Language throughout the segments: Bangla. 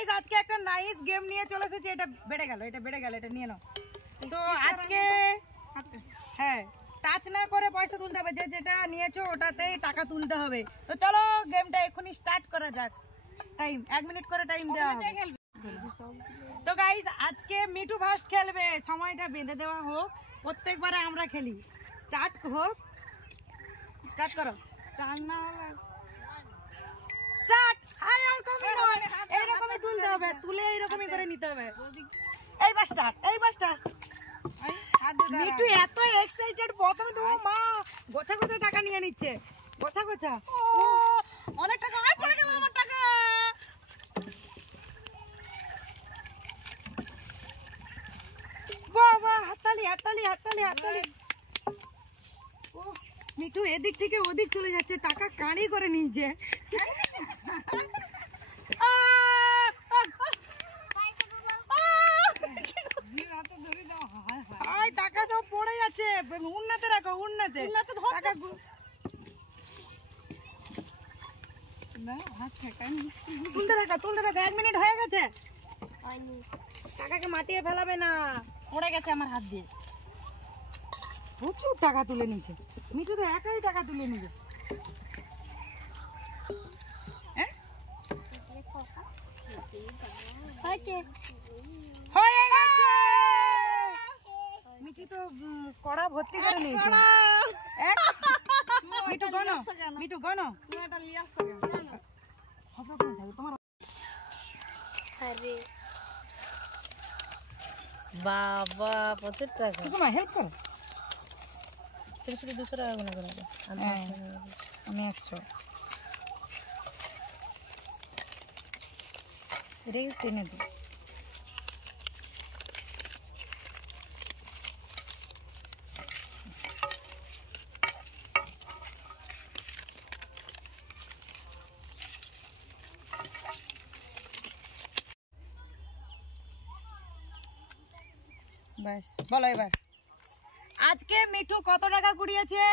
গাইস আজকে একটা নাইস গেম নিয়ে চলে এসেছি। এটা বেড়ে গেল, এটা নিয়ে নাও। তো আজকে হ্যাঁ টাচ না করে পয়সা তুলতে হবে, যে যেটা নিয়েছো ওটাতেই টাকা তুলতে হবে। তো চলো গেমটা এখনই স্টার্ট করা যাক। টাইম 1 মিনিট করে টাইম দেওয়া হবে। তো গাইস আজকে মিঠু ফার্স্ট খেলবে, সময়টা বেঁধে দেওয়া হোক, প্রত্যেকবারে আমরা খেলি। স্টার্ট হোক, স্টার্ট করো। স্টার্ট। এইরকমই তুলতে হবে, তুলে এইরকমই করে নিতে হবে। এইবার স্টার্ট, এইবার স্টার্ট। মিঠু এত এক্সাইটেড, প্রথমে তো মা গোছা গোছা টাকা নিয়ে নিচ্ছে, গোছা গোছা। অনেক টাকা পড়ে গেল আমার টাকা। বাবা হাততালি হাততালি হাততালি হাততালি। ও মিঠু এদিক থেকে ওদিক চলে যাচ্ছে, টাকা কাঁড়ি করে নিচ্ছে। টাকা সব পড়ে যাচ্ছে, উন্নতে রাখো, উন্নতে টাকা। তুলতে থাকো, তুলতে থাকো। 1 মিনিট হয়ে গেছে। টাকাকে মাটিয়ে ফেলাবে না, পড়ে গেছে আমার হাত দিয়ে। প্রচুর টাকা তুলে নিচ্ছে মিঠু, তো একাই টাকা তুলে নিবে। হয়ে গেছে। মিঠু তো কড়া ভর্তি করে নিয়েছে। মিঠু গনো, মিঠু গনো। সব রকম থাকে তোমার। বাবা প্রচুর টাকা। তোমার হেল্প করো। 200 টাকা গুণা করে আমি 100। এটাই টেনে দিই। বাস বলো এবার। আজকে মিঠু কত টাকা কুড়িয়েছে?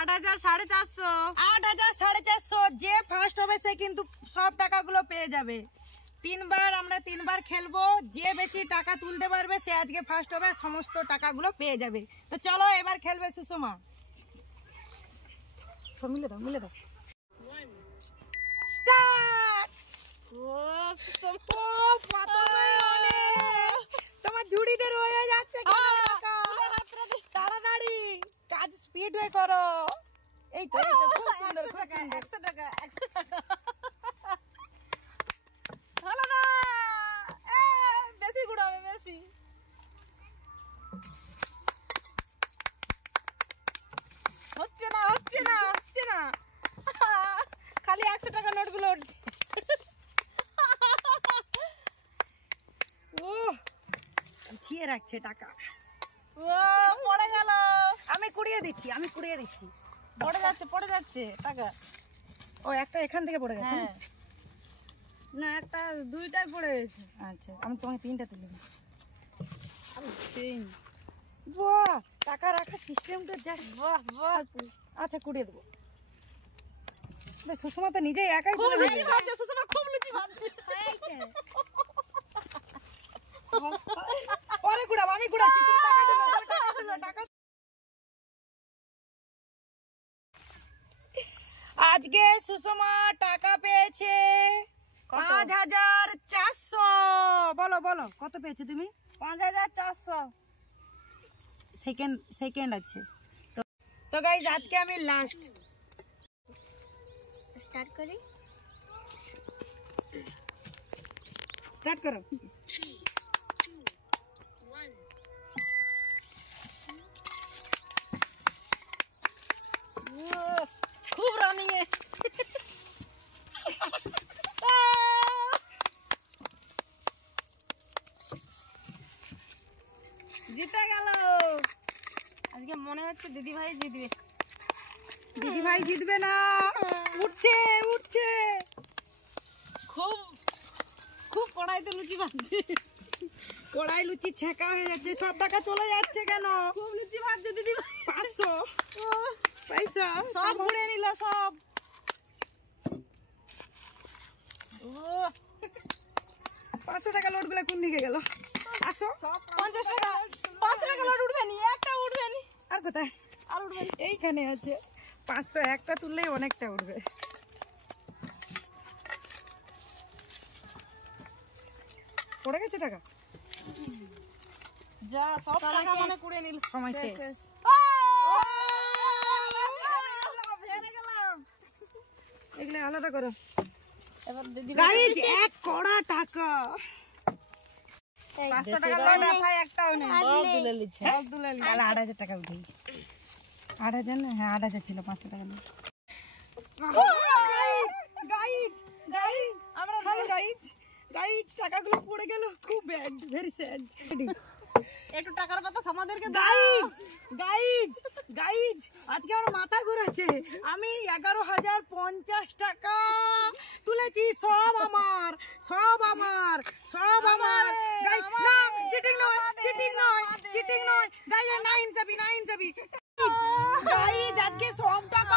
8,450। 8,450। যে ফার্স্ট হবে সে কিন্তু সব টাকাগুলো পেয়ে যাবে। আমরা 3 বার খেলবো, যে বেশি টাকা তুলতে পারবে সে আজকে ফার্স্ট হবে, সমস্ত টাকাগুলো পেয়ে যাবে। তো চলো এবার খেলবে সুষমা। মিলে দাও, মিলে দাও। স্টার্ট। তোমার ঝুড়িতে রয়ে যাচ্ছে তাড়াতাড়ি কাজ স্পিড হয়ে করো। এই তো খুব সুন্দর, খুব সুন্দর। 100 টাকা 100 টাকা। ভালো না, বেশি গুড়াবে বেশি। হচ্ছে না হচ্ছে না হচ্ছে না, খালি 100 টাকা নোটগুলো উঠছে। ও গুছিয়ে রাখছে টাকা। ও পড়ে গেল। আমি কুড়িয়ে দিচ্ছি, আমি কুড়িয়ে দিচ্ছি। পড়ে যাচ্ছে টাকা। ও একটা এখান থেকে পড়ে গেছে। না একটা দুইটাই পড়ে গেছে। আচ্ছা আমি তোমাকে 3টা তুলে দিচ্ছি। 3। বাহ টাকা রাখার সিস্টেমটা যা। বাহ বাহ। আচ্ছা কুড়িয়ে দেবো। সুষমা তো নিজেই একাই খুব লুচি ভাজছে সুষমা, খুব লুচি ভাজছে। পরে কুড়াবো, আমি কুড়াচ্ছি, তুমি টাকা দেবো, টাকা দেবো, টাকা। আজকে সুষমা টাকা পেয়েছে 5,400। বলো বলো কত পেয়েছো তুমি? 5,400। সেকেন্ড আছে। তো গাইস আজকে আমি লাস্ট। স্টার্ট করি। স্টার্ট করো। খুব রানিং এ। জিতে গেল। আজকে মনে হচ্ছে দিদি ভাই জিতবে। দিদি ভাই জিতবে না, উঠছে উঠছে। খুব খুব কড়াইতে লুচি ভাজছে। কড়াই লুচি ছেঁকা হয়ে যাচ্ছে, সব টাকা চলে যাচ্ছে কেন? খুব লুচি ভাজছে দিদি ভাই। 500 পয়সা সব ঘুরে নিল সব। ও 500 টাকা নোটগুলো কোন দিকে গেল? আসো 50 টাকা 500 টাকা নোট উঠবে নি, একটা উঠবে নি, আর কোথায়? আর উঠবে নি। এইখানে আছে 500, একটা তুললেই অনেকটা উঠবে। পড়ে গেছে টাকা? যা সব টাকা মানে কুড়ে নিল। সময় শেষ। এগুলো আলাদা করো। এবার দিদি গাইজ এক কড়া টাকা। 500 টাকা নোট ভাই একটাও নেই, সব তুলে নিচ্ছে। সব তুলে নিল। 8,000 টাকা উঠেছে। 8,000 না? হ্যাঁ 8,000 ছিল, 500 টাকা নিয়ে। গাইজ গাইজ আমরা ভালো গাইজ গাইজ টাকাগুলো পড়ে গেল, খুব ব্যাড, ভেরি স্যাড। একটু টাকার কথা আমাদেরকে গাইজ গাইজ গাইজ আজকে আমার মাথা ঘুরাচ্ছে। আমি 11,050 টাকা তুলেছি, সব আমার সব আমার সব আমার। গাইজ না, চিটিং নয়, চিটিং নয়, চিটিং নয়। গাইজ না ইনসাফি, না ইনসাফি। গাইজ আজকে সব টাকা